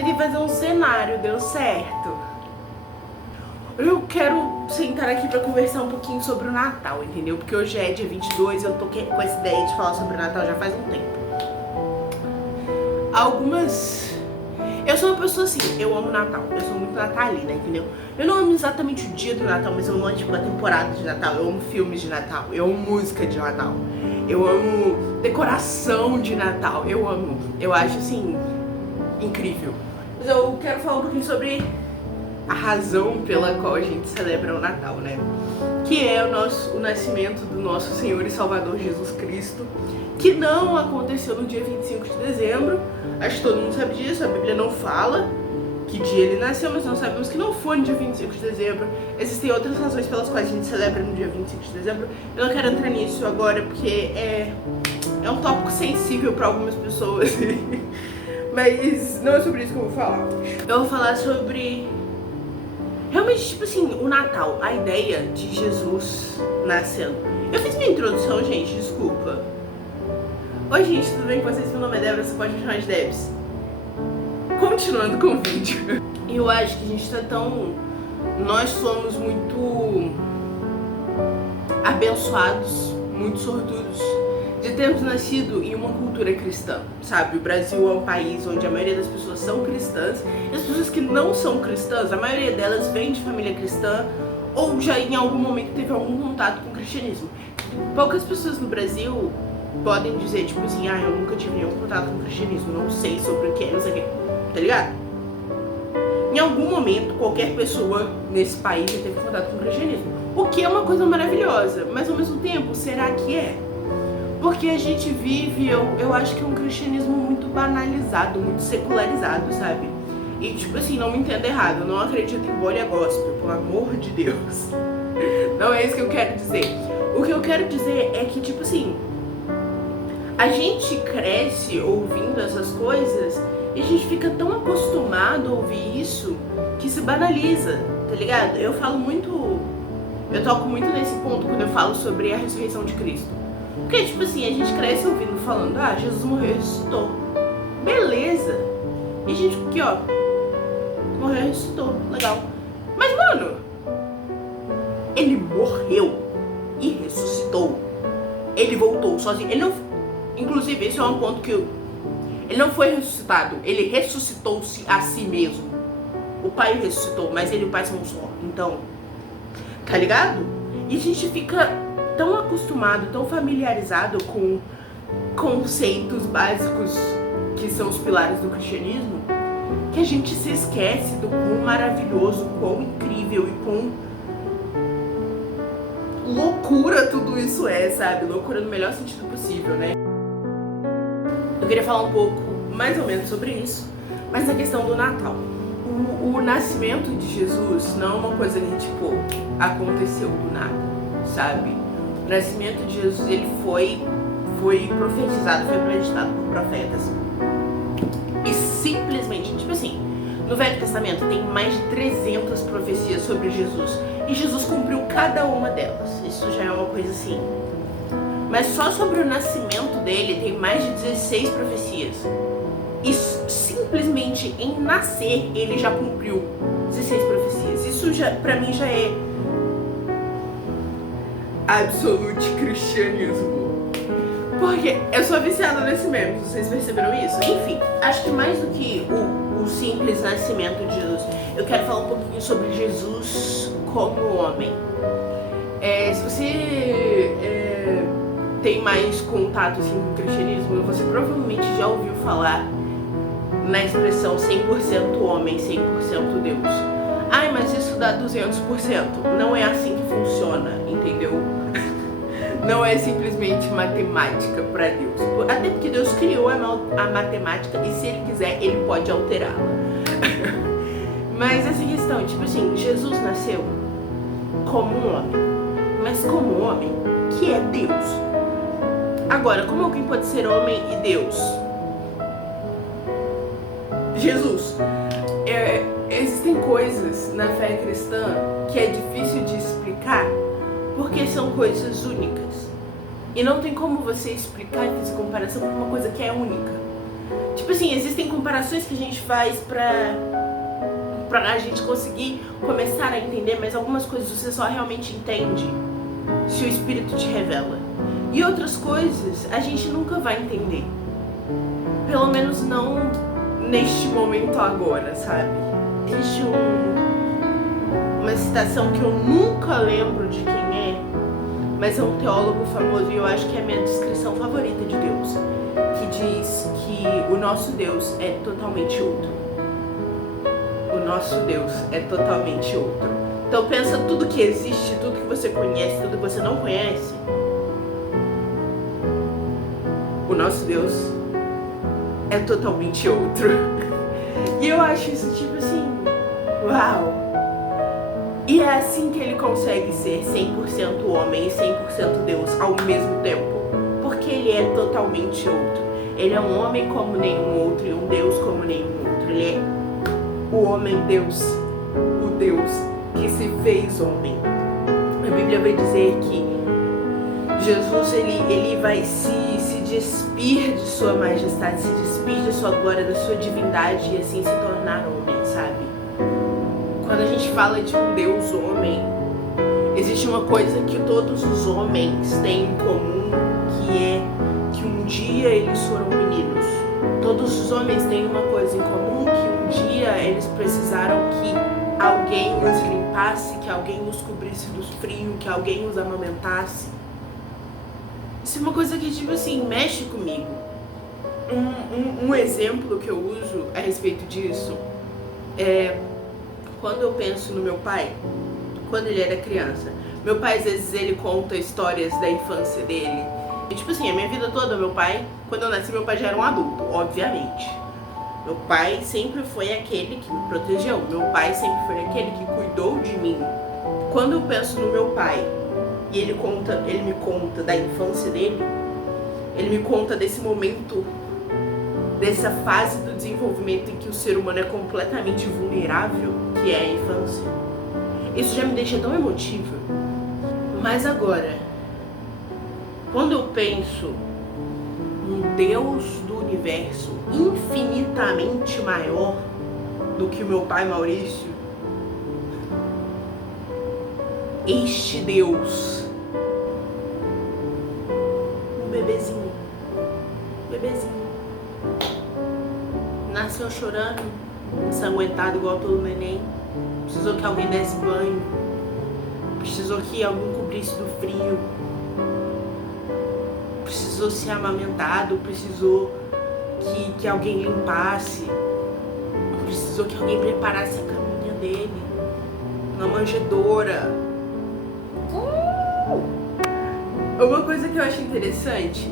tentei fazer um cenário, deu certo. Eu quero sentar aqui pra conversar um pouquinho sobre o Natal, entendeu? Porque hoje é dia 22 e eu tô com essa ideia de falar sobre o Natal já faz um tempo. Eu sou uma pessoa assim, eu amo Natal, eu sou muito natalina, entendeu? Eu não amo exatamente o dia do Natal, mas eu amo tipo a temporada de Natal, eu amo filmes de Natal, eu amo música de Natal, eu amo decoração de Natal, eu acho assim, incrível. Mas eu quero falar um pouquinho sobre a razão pela qual a gente celebra o Natal, né? Que é o nascimento do nosso Senhor e Salvador Jesus Cristo, que não aconteceu no dia 25 de dezembro. Acho que todo mundo sabe disso, a Bíblia não fala que dia ele nasceu, mas nós sabemos que não foi no dia 25 de dezembro. Existem outras razões pelas quais a gente celebra no dia 25 de dezembro. Eu não quero entrar nisso agora porque é um tópico sensível para algumas pessoas. Mas não é sobre isso que eu vou falar. Eu vou falar sobre realmente, tipo assim, o Natal, a ideia de Jesus nascendo. Eu fiz minha introdução, gente, desculpa. Oi, gente, tudo bem com vocês? Meu nome é Débora, você pode me chamar de Debs. Continuando com o vídeo. Eu acho que a gente tá tão... Nós somos muito abençoados, muito sortudos de termos nascido em uma cultura cristã, sabe? O Brasil é um país onde a maioria das pessoas são cristãs, e as pessoas que não são cristãs, a maioria delas vem de família cristã ou já em algum momento teve algum contato com o cristianismo. Poucas pessoas no Brasil podem dizer, tipo assim, eu nunca tive nenhum contato com o cristianismo, não sei sobre o que é, não sei o que, tá ligado? Em algum momento, qualquer pessoa nesse país já teve contato com o cristianismo, o que é uma coisa maravilhosa, mas ao mesmo tempo, será que é? Porque a gente vive, eu acho que é um cristianismo muito banalizado, muito secularizado, sabe? E tipo assim, não me entenda errado, eu não acredito em bolha gospel, pelo amor de Deus. Não é isso que eu quero dizer. O que eu quero dizer é que, tipo assim, a gente cresce ouvindo essas coisas e a gente fica tão acostumado a ouvir isso que se banaliza, tá ligado? Eu toco muito nesse ponto quando eu falo sobre a ressurreição de Cristo. Porque, tipo assim, a gente cresce ouvindo falando, Jesus morreu e ressuscitou. Beleza. E a gente aqui, ó, morreu e ressuscitou. Legal. Mas, mano, ele morreu e ressuscitou. Ele voltou sozinho. Ele não... Inclusive, esse é um ponto que ele não foi ressuscitado. Ele ressuscitou-se a si mesmo. O Pai ressuscitou, mas ele e o Pai são um só. Então, tá ligado? E a gente fica tão acostumado, tão familiarizado com conceitos básicos que são os pilares do cristianismo, que a gente se esquece do quão maravilhoso, quão incrível e quão loucura tudo isso é, sabe? Loucura no melhor sentido possível, né? Eu queria falar um pouco, mais ou menos, sobre isso, mas na questão do Natal. O nascimento de Jesus não é uma coisa que, tipo, aconteceu do nada, sabe? O nascimento de Jesus, ele foi profetizado, foi preditado por profetas. E simplesmente, tipo assim, no Velho Testamento tem mais de 300 profecias sobre Jesus. E Jesus cumpriu cada uma delas. Isso já é uma coisa assim. Mas só sobre o nascimento dele tem mais de 16 profecias. E simplesmente em nascer ele já cumpriu 16 profecias. Isso já, pra mim, já é absolute cristianismo. Porque eu sou viciada nesse meme, vocês perceberam isso? Enfim, acho que mais do que o simples nascimento de Jesus, eu quero falar um pouquinho sobre Jesus como homem. Se você tem mais contato assim, com o cristianismo, você provavelmente já ouviu falar na expressão 100% homem, 100% Deus. Mas isso dá 200%. Não é assim que funciona, entendeu? Não é simplesmente matemática para Deus. Até porque Deus criou a matemática e se Ele quiser, Ele pode alterá-la. Mas essa questão, tipo assim, Jesus nasceu como um homem. Mas como homem, que é Deus. Agora, como alguém pode ser homem e Deus? Jesus. Existem coisas na fé cristã que é difícil de explicar porque são coisas únicas. E não tem como você explicar e fazer comparação com uma coisa que é única. Tipo assim, existem comparações que a gente faz pra a gente conseguir começar a entender, mas algumas coisas você só realmente entende se o Espírito te revela. E outras coisas a gente nunca vai entender. Pelo menos não neste momento agora, sabe? Existe uma citação que eu nunca lembro de quem é, mas é um teólogo famoso e eu acho que é a minha descrição favorita de Deus, que diz que o nosso Deus é totalmente outro. O nosso Deus é totalmente outro. Então pensa tudo que existe, tudo que você conhece, tudo que você não conhece. O nosso Deus é totalmente outro. E eu acho isso tipo assim, uau! E é assim que ele consegue ser 100% homem e 100% Deus ao mesmo tempo. Porque ele é totalmente outro. Ele é um homem como nenhum outro e um Deus como nenhum outro. Ele é o homem-Deus, o Deus que se fez homem. A Bíblia vai dizer que Jesus ele vai se despir de sua majestade, se despir de sua glória, da sua divindade e assim se tornar homem, sabe? Quando a gente fala de um Deus homem, existe uma coisa que todos os homens têm em comum, que é que um dia eles foram meninos. Todos os homens têm uma coisa em comum, que um dia eles precisaram que alguém os limpasse, que alguém os cobrisse do frio, que alguém os amamentasse. Isso é uma coisa que, tipo assim, mexe comigo. Um exemplo que eu uso a respeito disso é quando eu penso no meu pai, quando ele era criança. Meu pai, às vezes, ele conta histórias da infância dele. E, tipo assim, a minha vida toda, meu pai, quando eu nasci, meu pai já era um adulto, obviamente. Meu pai sempre foi aquele que me protegeu. Meu pai sempre foi aquele que cuidou de mim. Quando eu penso no meu pai e ele me conta da infância dele, ele me conta desse momento, dessa fase do desenvolvimento em que o ser humano é completamente vulnerável, que é a infância. Isso já me deixa tão emotiva. Mas agora, quando eu penso num Deus do universo infinitamente maior do que o meu pai Maurício, este Deus, um bebezinho, nasceu chorando, ensanguentado igual todo neném, precisou que alguém desse banho, precisou que alguém cobrisse do frio, precisou ser amamentado, precisou que alguém limpasse, precisou que alguém preparasse a caminha dele, na manjedoura. Uma coisa que eu acho interessante,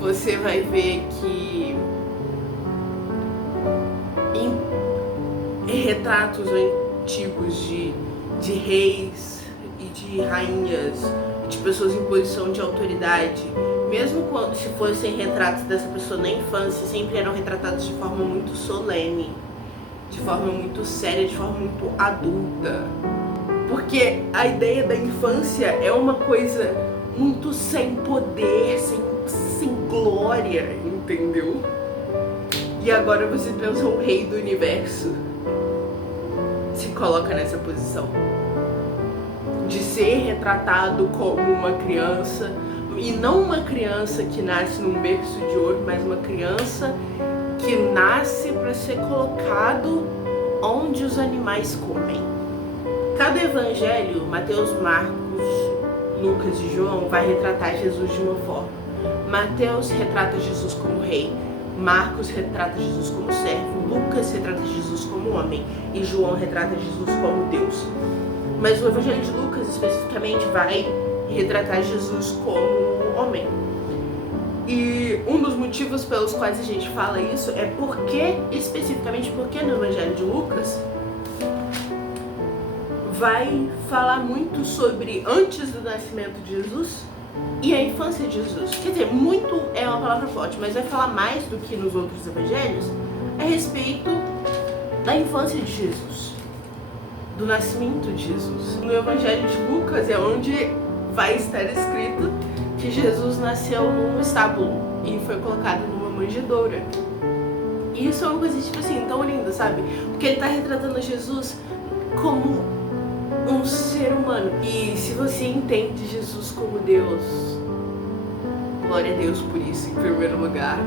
você vai ver que em retratos antigos de reis e de rainhas, de pessoas em posição de autoridade, mesmo quando se fossem retratos dessa pessoa na infância, sempre eram retratados de forma muito solene, de forma muito séria, de forma muito adulta. Porque a ideia da infância é uma coisa muito sem poder, sem glória, entendeu? E agora você pensa um rei do universo, se coloca nessa posição de ser retratado como uma criança, e não uma criança que nasce num berço de ouro, mas uma criança que nasce para ser colocado onde os animais comem. Cada evangelho, Mateus, Marcos, Lucas e João, vai retratar Jesus de uma forma. Mateus retrata Jesus como rei, Marcos retrata Jesus como servo, Lucas retrata Jesus como homem e João retrata Jesus como Deus. Mas o evangelho de Lucas especificamente vai retratar Jesus como homem. E um dos motivos pelos quais a gente fala isso é especificamente porque no evangelho de Lucas vai falar muito sobre antes do nascimento de Jesus e a infância de Jesus. Quer dizer, muito é uma palavra forte, mas vai falar mais do que nos outros evangelhos a respeito da infância de Jesus, do nascimento de Jesus. No evangelho de Lucas é onde vai estar escrito que Jesus nasceu num estábulo e foi colocado numa manjedoura. E isso é uma coisa, tipo assim, tão linda, sabe? Porque ele tá retratando Jesus como um ser humano. E se você entende Jesus como Deus, glória a Deus por isso, em primeiro lugar.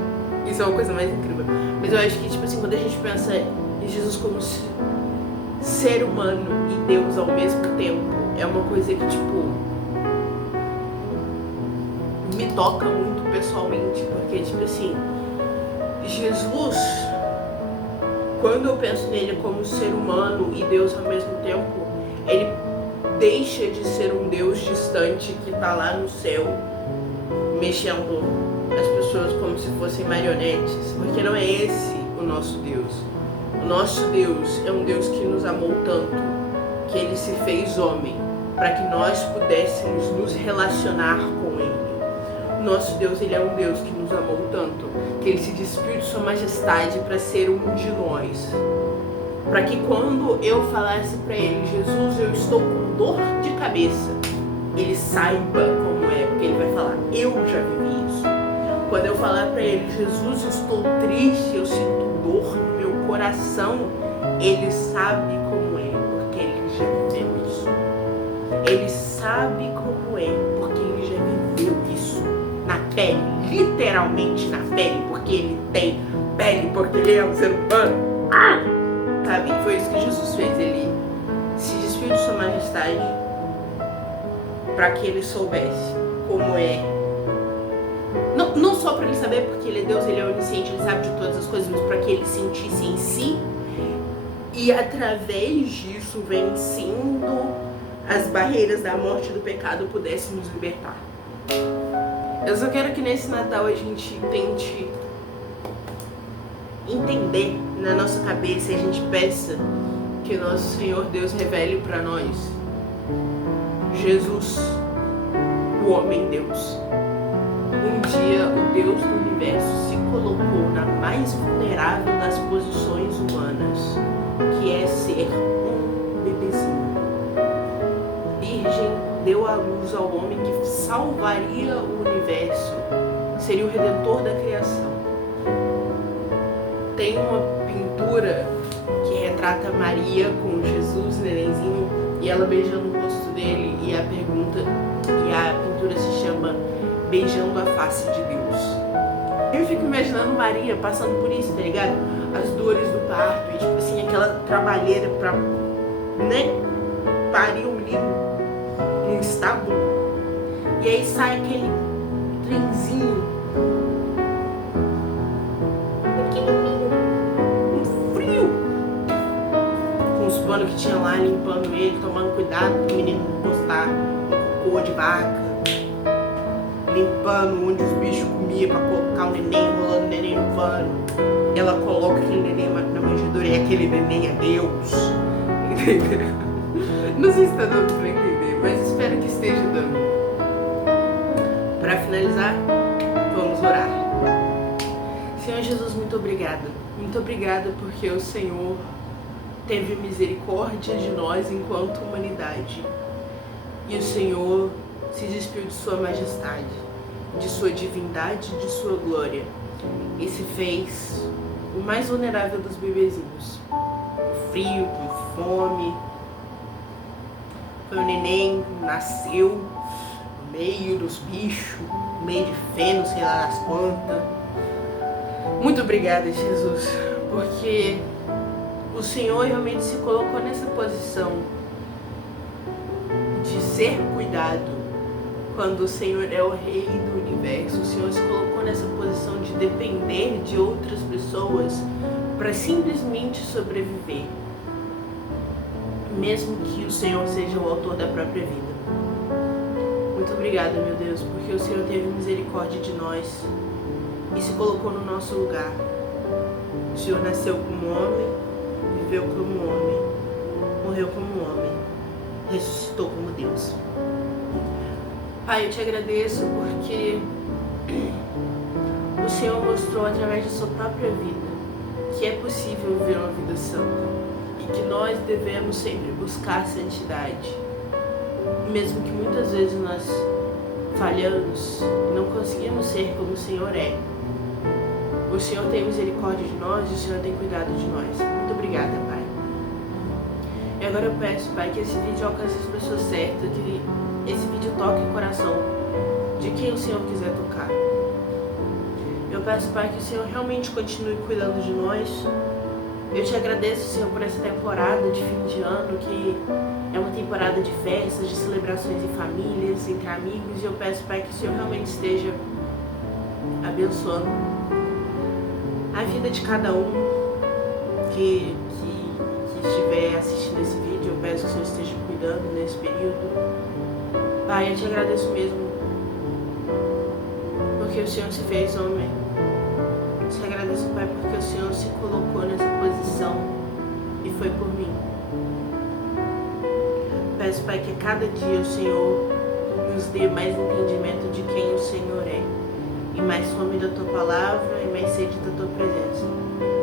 Isso é uma coisa mais incrível. Mas eu acho que, tipo assim, quando a gente pensa em Jesus como ser humano e Deus ao mesmo tempo, é uma coisa que, tipo, me toca muito pessoalmente. Porque, tipo assim, Jesus, quando eu penso nele como ser humano e Deus ao mesmo tempo, ele deixa de ser um Deus distante que tá lá no céu, mexendo as pessoas como se fossem marionetes, porque não é esse o nosso Deus. O nosso Deus é um Deus que nos amou tanto, que ele se fez homem, para que nós pudéssemos nos relacionar com ele. O nosso Deus, ele é um Deus que nos amou tanto, que ele se despiu de sua majestade para ser um de nós. Para que quando eu falasse para ele, Jesus, eu estou com dor de cabeça, ele saiba como é, porque ele vai falar, eu já vivi isso. Quando eu falar para ele, Jesus, eu estou triste, eu sinto dor no meu coração, ele sabe como é, porque ele já viveu isso. Ele sabe como é, porque ele já viveu isso na pele, literalmente na pele, porque ele tem pele, porque ele é um ser humano. Sabe? E foi isso que Jesus fez, ele se despiu de sua majestade para que ele soubesse como é. Não só para ele saber, porque ele é Deus, ele é onisciente, ele sabe de todas as coisas, mas para que ele sentisse em si e através disso, vencendo as barreiras da morte e do pecado, pudesse nos libertar. Eu só quero que nesse Natal a gente tente entender na nossa cabeça e a gente peça que o nosso Senhor Deus revele para nós Jesus, o homem Deus. Um dia o Deus do universo se colocou na mais vulnerável das posições humanas, que é ser um bebezinho. Virgem deu à luz ao homem que salvaria o universo, seria o redentor da criação. Tem uma pintura que retrata Maria com Jesus, nenenzinho, e ela beijando o rosto dele, e a pintura se chama Beijando a Face de Deus. Eu fico imaginando Maria passando por isso, tá ligado? As dores do parto, e tipo assim, aquela trabalheira pra, né, parir um menino num estábulo. E aí sai aquele trenzinho pequenininho, um frio, com os panos que tinha lá, limpando ele, tomando cuidado pro menino não encostar no cocô de vaca, limpando onde os bichos comiam pra colocar o neném, enrolando o neném no pano. Ela coloca aquele neném na manjedoura e aquele neném é Deus. Entendeu? Não sei se tá dando pra entender, mas espero que esteja dando. Para finalizar, vamos orar. Senhor Jesus, muito obrigada. Muito obrigada porque o Senhor teve misericórdia de nós enquanto humanidade. E o Senhor se despiu de sua majestade, de sua divindade, de sua glória. E se fez o mais vulnerável dos bebezinhos. Com frio, com fome. Foi um neném, nasceu no meio dos bichos, no meio de feno, sei lá, das plantas. Muito obrigada, Jesus, porque o Senhor realmente se colocou nessa posição de ser cuidado. Quando o Senhor é o Rei do Universo, o Senhor se colocou nessa posição de depender de outras pessoas para simplesmente sobreviver, mesmo que o Senhor seja o autor da própria vida. Muito obrigada, meu Deus, porque o Senhor teve misericórdia de nós e se colocou no nosso lugar. O Senhor nasceu como homem, viveu como homem, morreu como homem, ressuscitou como Deus. Pai, eu te agradeço porque o Senhor mostrou através de sua própria vida que é possível viver uma vida santa e que nós devemos sempre buscar santidade, mesmo que muitas vezes nós falhamos e não conseguimos ser como o Senhor é. O Senhor tem misericórdia de nós e o Senhor tem cuidado de nós. Muito obrigada, Pai. E agora eu peço, Pai, que esse vídeo alcance as pessoas certas, que esse vídeo toque o coração de quem o Senhor quiser tocar. Eu peço, Pai, que o Senhor realmente continue cuidando de nós. Eu te agradeço, Senhor, por essa temporada de fim de ano, que é uma temporada de festas, de celebrações em famílias, entre amigos. E eu peço, Pai, que o Senhor realmente esteja abençoando a vida de cada um que estiver assistindo esse vídeo. Eu peço que o Senhor esteja cuidando nesse período. Pai, eu te agradeço mesmo, porque o Senhor se fez homem. Eu te agradeço, Pai, porque o Senhor se colocou nessa posição e foi por mim. Peço, Pai, que a cada dia o Senhor nos dê mais entendimento de quem o Senhor é, e mais fome da Tua palavra, e mais sede da Tua presença.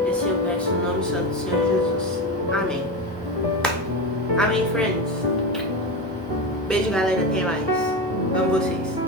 Esse eu peço no nome santo do Senhor Jesus. Amém. Amém, friends. Beijo, galera. Até mais. Amo vocês.